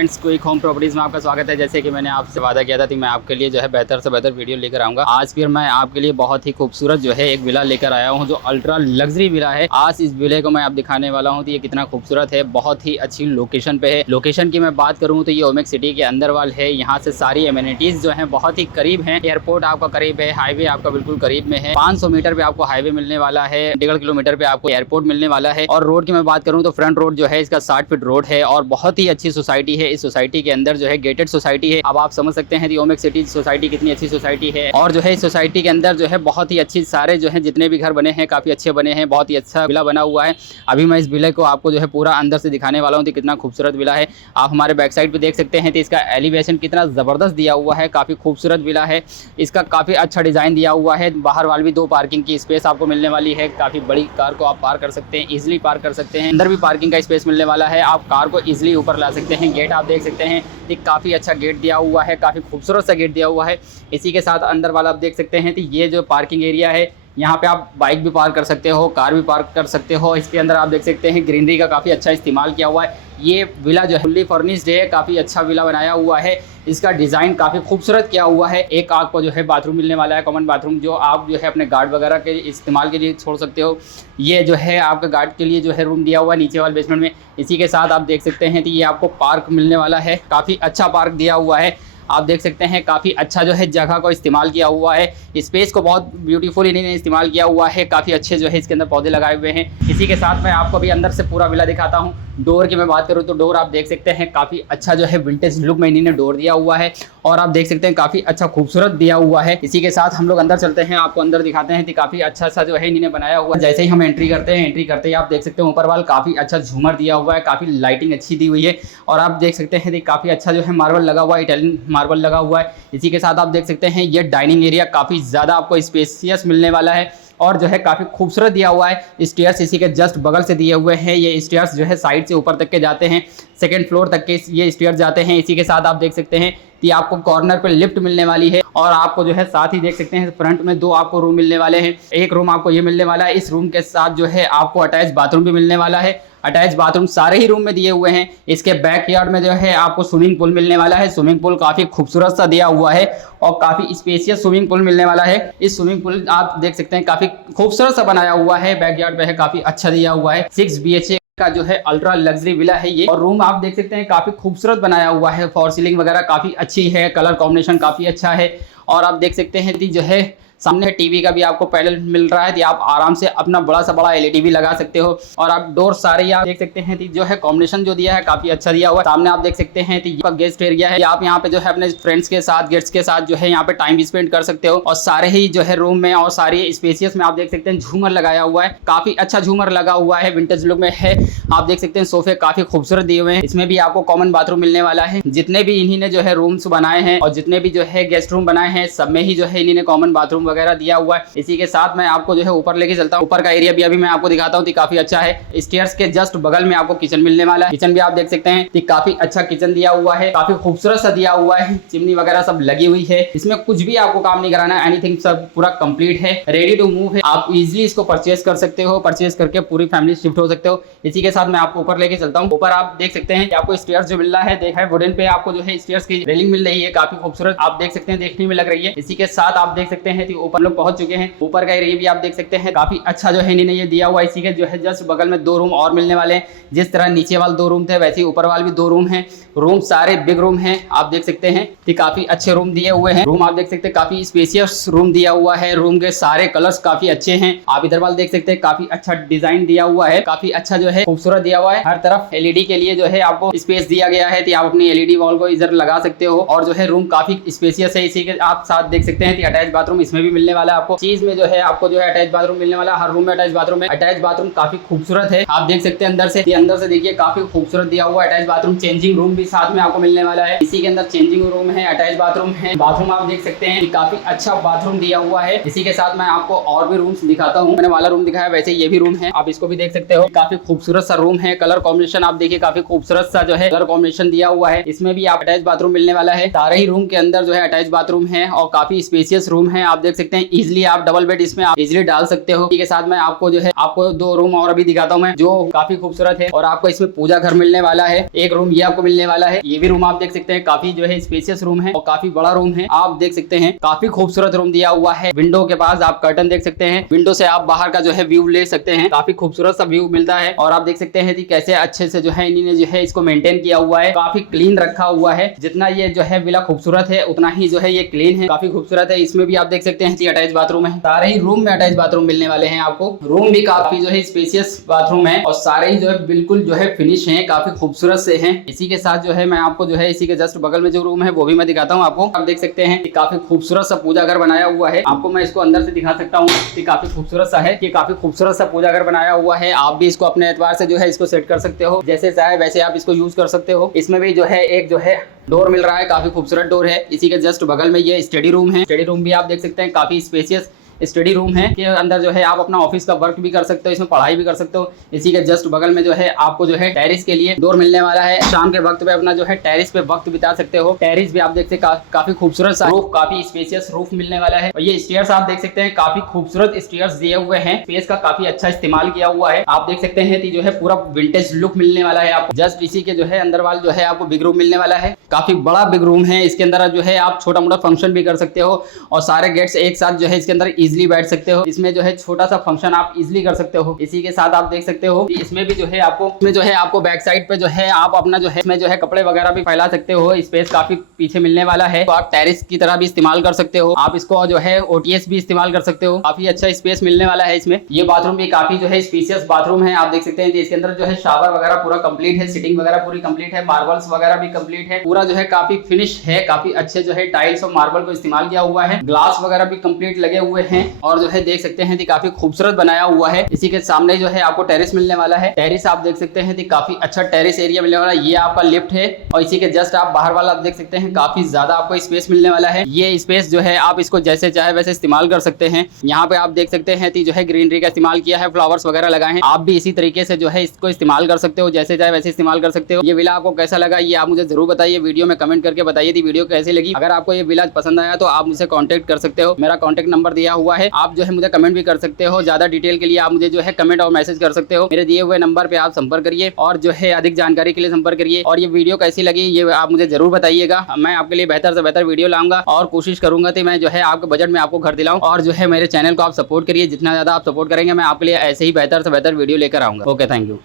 Friends, quick home properties में आपका स्वागत है। जैसे कि मैंने आपसे वादा किया था कि मैं आपके लिए जो है बेहतर से बेहतर वीडियो लेकर आऊंगा। आज फिर मैं आपके लिए बहुत ही खूबसूरत जो है एक विला लेकर आया हूं, जो अल्ट्रा लग्जरी विला है। आज इस विले को मैं आप दिखाने वाला हूं तो ये कितना खूबसूरत है। बहुत ही अच्छी लोकेशन पे है। लोकेशन की मैं बात करूँ तो ये ओमेक्स सिटी के अंदर वाल है। यहाँ से सारी एमिनिटीज जो है बहुत ही करीब है। एयरपोर्ट आपका करीब है, हाईवे आपका बिल्कुल करीब में है। 500 मीटर पे आपको हाईवे मिलने वाला है, 1.5 किलोमीटर पे आपको एयरपोर्ट मिलने वाला है। और रोड की मैं बात करूँ तो फ्रंट रोड जो है इसका 60 फीट रोड है और बहुत ही अच्छी सोसाइटी है। इस सोसाइटी के अंदर जो है गेटेड सोसाइटी है। अब आप समझ सकते हैं ओमेक्स सिटी सोसाइटी कितनी अच्छी सोसाइटी है। और जो है इस सोसाइटी के अंदर जो है बहुत ही अच्छी सारे जो है जितने भी घर बने हैं काफी अच्छे बने हैं। बहुत ही अच्छा विला बना हुआ है। अभी मैं इस विला को आपको जो है पूरा अंदर से दिखाने वाला हूँ कि कितना खूबसूरत विला है। आप हमारे बैक साइड पे देख सकते हैं तो इसका एलिवेशन कितना जबरदस्त दिया हुआ है। काफी खूबसूरत विला है। इसका काफी अच्छा डिजाइन दिया हुआ है। बाहर वाल भी 2 पार्किंग की स्पेस आपको मिलने वाली है। काफी बड़ी कार को आप पार्क कर सकते हैं, इजिली पार्क कर सकते हैं। अंदर भी पार्किंग का स्पेस मिलने वाला है। आप कार को इजिली ऊपर ला सकते हैं। गेट आप देख सकते हैं, एक काफ़ी अच्छा गेट दिया हुआ है, काफ़ी खूबसूरत सा गेट दिया हुआ है। इसी के साथ अंदर वाला आप देख सकते हैं तो ये जो पार्किंग एरिया है, यहाँ पे आप बाइक भी पार्क कर सकते हो, कार भी पार्क कर सकते हो। इसके अंदर आप देख सकते हैं ग्रीनरी का काफ़ी अच्छा इस्तेमाल किया हुआ है। ये विला जो है फुल्ली फर्निश्ड है, काफ़ी अच्छा विला बनाया हुआ है। इसका डिज़ाइन काफ़ी खूबसूरत किया हुआ है। एक आपको जो है बाथरूम मिलने वाला है, कॉमन बाथरूम, जो आप जो है अपने गार्ड वगैरह के इस्तेमाल के लिए छोड़ सकते हो। ये जो है आपका गार्ड के लिए जो है रूम दिया हुआ है नीचे वाले बेसमेंट में। इसी के साथ आप देख सकते हैं तो ये आपको पार्क मिलने वाला है। काफ़ी अच्छा पार्क दिया हुआ है। आप देख सकते हैं काफ़ी अच्छा जो है जगह को इस्तेमाल किया हुआ है। स्पेस को बहुत ब्यूटीफुल इन्होंने इस्तेमाल किया हुआ है। काफ़ी अच्छे जो है इसके अंदर पौधे लगाए हुए हैं। इसी के साथ मैं आपको अभी अंदर से पूरा विला दिखाता हूँ। डोर की मैं बात करूँ तो डोर आप देख सकते हैं काफ़ी अच्छा जो है विंटेज लुक में इन्होंने डोर दिया हुआ है। और आप देख सकते हैं काफ़ी अच्छा खूबसूरत दिया हुआ है। इसी के साथ हम लोग अंदर चलते हैं, आपको अंदर दिखाते हैं कि काफ़ी अच्छा सा जो है इन्होंने बनाया हुआ है। जैसे ही हम एंट्री करते हैं, एंट्री करते ही आप देख सकते हैं ऊपर वाल काफ़ी अच्छा झूमर दिया हुआ है, काफ़ी लाइटिंग अच्छी दी हुई है। और आप देख सकते हैं कि काफ़ी अच्छा जो है मार्बल लगा हुआ है, इटालियन मार्बल लगा हुआ है। इसी के साथ आप देख सकते हैं ये डाइनिंग एरिया काफ़ी ज़्यादा आपको स्पेसियस मिलने वाला है और जो है काफ़ी खूबसूरत दिया हुआ है। स्टेयर्स इसी के जस्ट बगल से दिए हुए हैं। ये स्टेयर्स जो है साइड से ऊपर तक के जाते हैं, 2nd फ्लोर तक के ये स्टेयर्स जाते हैं। इसी के साथ आप देख सकते हैं कि आपको कॉर्नर पे लिफ्ट मिलने वाली है। और आपको जो है साथ ही देख सकते हैं फ्रंट में 2 आपको रूम मिलने वाले हैं। एक रूम आपको ये मिलने वाला है। इस रूम के साथ जो है आपको अटैच बाथरूम भी मिलने वाला है। अटैच बाथरूम सारे ही रूम में दिए हुए हैं। इसके बैकयार्ड में जो है आपको स्विमिंग पूल मिलने वाला है। स्विमिंग पूल काफ़ी खूबसूरत सा दिया हुआ है और काफ़ी स्पेशियस स्विमिंग पूल मिलने वाला है। इस स्विमिंग पूल आप देख सकते हैं काफ़ी खूबसूरत सा बनाया हुआ है। बैकयार्ड में है, काफ़ी अच्छा दिया हुआ है। 6 BHK का जो है अल्ट्रा लग्जरी विला है ये। और रूम आप देख सकते हैं काफ़ी खूबसूरत बनाया हुआ है। फॉर सीलिंग वगैरह काफ़ी अच्छी है, कलर कॉम्बिनेशन काफ़ी अच्छा है। और आप देख सकते हैं कि जो है सामने टीवी का भी आपको पैनल मिल रहा है कि आप आराम से अपना बड़ा सा बड़ा LED भी लगा सकते हो। और आप डोर सारे आप देख सकते हैं कि जो है कॉम्बिनेशन जो दिया है काफी अच्छा दिया हुआ है। सामने आप देख सकते हैं कि ये गेस्ट एरिया है। आप यहाँ पे जो है अपने फ्रेंड्स के साथ, गेस्ट्स के साथ जो है यहाँ पे टाइम स्पेंड कर सकते हो। और सारे ही जो है रूम में और सारी स्पेसियस में आप देख सकते हैं झूमर लगाया हुआ है, काफी अच्छा झूमर लगा हुआ है, विंटेज लुक में है। आप देख सकते हैं सोफे काफी खूबसूरत दिए हुए हैं। इसमें भी आपको कॉमन बाथरूम मिलने वाला है। जितने भी इन्हीं ने जो है रूम्स बनाए हैं और जितने भी जो है गेस्ट रूम बनाए हैं, सब में ही जो है इन्हीं ने कॉमन बाथरूम वगैरह दिया हुआ है। इसी के साथ मैं आपको जो है ऊपर लेके चलता हूँ। ऊपर का एरिया भी अभी मैं आपको दिखाता हूँ कि काफी अच्छा है। स्टेयर्स के जस्ट बगल में आपको किचन मिलने वाला है। किचन भी आप देख सकते हैं कि काफी अच्छा किचन दिया हुआ है, काफी खूबसूरत सा दिया हुआ है। चिमनी वगैरह सब लगी हुई है। इसमें कुछ भी आपको काम नहीं कराना है, एनीथिंग सब पूरा कंप्लीट है, रेडी टू मूव है। आप इजिली इसको परचेज कर सकते हो, परचेज करके पूरी फैमिली शिफ्ट हो सकते हो। इसी के साथ मैं आपको ऊपर लेके चलता हूँ। ऊपर आप देख सकते हैं कि आपको स्टेयर्स जो मिल रहा है, देखा है वुडन पे आपको जो है स्टेयर्स की रेलिंग मिल रही है, काफी खूबसूरत आप देख सकते हैं, देखने में लग रही है। इसी के साथ आप देख सकते हैं कि ऊपर लोग पहुंच चुके हैं। ऊपर का एरिया भी आप देख सकते हैं काफी अच्छा जो है इन्होंने ये दिया हुआ है। इसी के जो है जस्ट बगल में 2 रूम और मिलने वाले हैं। जिस तरह नीचे वाले 2 रूम थे वैसे ही ऊपर वाले भी 2 रूम हैं। रूम सारे बिग रूम हैं। आप देख सकते हैं कि काफी अच्छे रूम दिए हुए हैं। रूम आप देख सकते हैं काफी स्पेशियस रूम दिया हुआ है। रूम के सारे कलर्स काफी अच्छे हैं। आप इधर वाले देख सकते हैं काफी अच्छा डिजाइन दिया हुआ है, काफी अच्छा जो है खूबसूरत दिया हुआ है। हर तरफ LED के लिए जो है आपको स्पेस दिया गया है कि आप अपनी LED वॉल को इधर लगा सकते हो। और जो है रूम काफी स्पेशियस है। इसी के आप साथ देख सकते हैं कि अटैच बाथरूम इसमें भी मिलने वाला है। आपको चीज में जो है आपको जो है अटैच बाथरूम मिलने वाला है। हर रूम में अटैच बाथरूम है। अटैच बाथरूम काफी खूबसूरत है। आप देख सकते हैं अंदर से देखिए काफी खूबसूरत दिया हुआ अटैच बाथरूम। चेंजिंग रूम भी साथ में आपको मिलने वाला है। इसी के अंदर चेंजिंग रूम है, अटैच बाथरूम है। बाथरूम आप देख सकते हैं काफी अच्छा बाथरूम दिया हुआ है। इसी के साथ मैं आपको और भी रूम्स दिखाता हूँ। मैंने वाला रूम दिखाया, वैसे ये भी रूम है, आप इसको भी देख सकते हो। काफी खूबसूरत सा रूम है। कलर कॉम्बिनेशन आप देखिए काफी खूबसूरत सा जो है कलर कॉम्बिनेशन दिया हुआ है। इसमें भी आप अटैच बाथरूम मिलने वाला है। सारे ही रूम के अंदर जो है अटैच बाथरूम है और काफी स्पेशियस रूम है। आप देख सकते हैं इजिली आप डबल बेड इसमें आप इजिली डाल सकते हो। इसी के साथ मैं आपको जो है आपको 2 रूम और अभी दिखाता हूँ मैं, जो काफी खूबसूरत है और आपको इसमें पूजा घर मिलने वाला है। एक रूम ये आपको मिलने वाला है, ये भी रूम आप देख सकते हैं काफी जो है स्पेशियस रूम है और काफी बड़ा रूम है। आप देख सकते हैं काफी खूबसूरत रूम दिया हुआ है। विंडो के पास आप कर्टन देख सकते हैं, विंडो से आप बाहर का जो है व्यू ले सकते हैं, काफी खूबसूरत सा व्यू मिलता है। और आप देख सकते हैं कि कैसे अच्छे से जो है इन्होंने जो है इसको मेंटेन किया हुआ है, काफी क्लीन रखा हुआ है। जितना ये जो है विला खूबसूरत है उतना ही जो है ये क्लीन है, काफी खूबसूरत है। इसमें भी आप देख सकते हैं कि अटैच बाथरूम है, सारे ही रूम में अटैच बाथरूम मिलने वाले हैं आपको। रूम भी काफी जो है स्पेशियस बाथरूम है और सारे ही जो है बिल्कुल जो है फिनिश है, काफी खूबसूरत से हैं। इसी के साथ जो है मैं आपको जो है इसी के जस्ट बगल में जो रूम है वो भी मैं दिखाता हूँ आपको। आप देख सकते हैं कि काफी खूबसूरत सा पूजा घर बनाया हुआ है। आपको मैं इसको अंदर से दिखा सकता हूँ कि काफी खूबसूरत सा है, कि काफी खूबसूरत सा पूजा घर बनाया हुआ है। आप भी इसको अपने एतबार से जो है इसको सेट कर सकते हो, जैसे चाहे वैसे आप इसको यूज कर सकते हो। इसमें भी जो है एक जो है डोर मिल रहा है, काफी खूबसूरत डोर है। इसी के जस्ट बगल में ये स्टडी रूम है, स्टडी रूम भी आप देख सकते हैं काफी स्पेशियस स्टडी रूम है के अंदर जो है आप अपना ऑफिस का वर्क भी कर सकते हो, इसमें पढ़ाई भी कर सकते हो। इसी के जस्ट बगल में जो है आपको जो है टेरिस के लिए डोर मिलने वाला है। शाम के वक्त पे अपना जो है टेरिस पे वक्त बिता सकते हो। टेरिस भी आप देख सकते हैं काफी खूबसूरत सा रूफ, काफी स्पेशियस रूफ मिलने वाला है। और ये स्टेयर्स आप देख सकते हैं काफी खूबसूरत स्टेयर्स दिए हुए हैं, स्पेस का काफी अच्छा इस्तेमाल किया हुआ है। आप देख सकते हैं कि जो है पूरा विंटेज लुक मिलने वाला है आपको। जस्ट इसी के जो है अंदर वाल जो है आपको बिग रूम मिलने वाला है, काफी बड़ा बिग रूम है। इसके अंदर जो है आप छोटा मोटा फंक्शन भी कर सकते हो और सारे गेट्स एक साथ जो है इसके अंदर इजिली बैठ सकते हो। इसमें जो है छोटा सा फंक्शन आप इजिली कर सकते हो। इसी के साथ आप देख सकते हो कि इसमें भी जो है आपको बैक साइड पे जो है आप अपना जो है इसमें जो है कपड़े वगैरह भी फैला सकते हो। स्पेस काफी पीछे मिलने वाला है, तो आप टेरिस की तरह भी इस्तेमाल कर सकते हो। आप इसको जो है ओटीएस भी इस्तेमाल कर सकते हो, काफी अच्छा स्पेस मिलने वाला है इसमें। ये बाथरूम भी काफी जो है स्पेशियस बाथरूम है। आप देख सकते हैं इसके अंदर जो है शावर वगैरह पूरा कंप्लीट है, सिटिंग वगैरह पूरी कंप्लीट है, मार्बल्स वगैरह भी कंप्लीट है, पूरा जो है काफी फिनिश है, काफी अच्छे जो है टाइल्स और मार्बल को इस्तेमाल किया हुआ है। ग्लास वगैरह भी कंप्लीट लगे हुए हैं और जो है देख सकते हैं कि काफी खूबसूरत बनाया हुआ है। इसी के सामने जो है आपको टेरिस मिलने वाला है। टेरिस आप देख सकते हैं कि काफी अच्छा टेरिस एरिया मिलने वाला है। ये आपका लिफ्ट है और इसी के जस्ट आप बाहर वाला आप देख सकते हैं काफी ज्यादा आपको स्पेस मिलने वाला है। ये स्पेस जो है आप इसको जैसे चाहे वैसे इस्तेमाल कर सकते हैं। यहाँ पे आप देख सकते हैं कि जो है ग्रीनरी का इस्तेमाल किया है, फ्लावर्स वगैरह लगाए हैं। आप भी इसी तरीके से जो है इसको इस्तेमाल कर सकते हो, जैसे चाहे वैसे इस्तेमाल कर सकते हो। ये विला आपको कैसा लगा ये आप मुझे जरूर बताइए, वीडियो में कमेंट करके बताइए थी वीडियो कैसी लगी। अगर आपको ये विला पसंद आया तो आप मुझसे कॉन्टेक्ट कर सकते हो, मेरा कॉन्टेक्ट नंबर दिया हुआ है। आप जो है मुझे कमेंट भी कर सकते हो, ज्यादा डिटेल के लिए आप मुझे जो है कमेंट और मैसेज कर सकते हो। मेरे दिए हुए नंबर पे आप संपर्क करिए और जो है अधिक जानकारी के लिए संपर्क करिए। और ये वीडियो कैसी लगी ये आप मुझे जरूर बताइएगा। मैं आपके लिए बेहतर से बेहतर वीडियो लाऊंगा और कोशिश करूंगा कि मैं जो है आपके बजट में आपको घर दिलाऊं। और जो है मेरे चैनल को आप सपोर्ट करिए, जितना ज्यादा आप सपोर्ट करेंगे मैं आपके लिए ऐसे ही बेहतर से बेहतर वीडियो लेकर आऊंगा। Okay, thank you.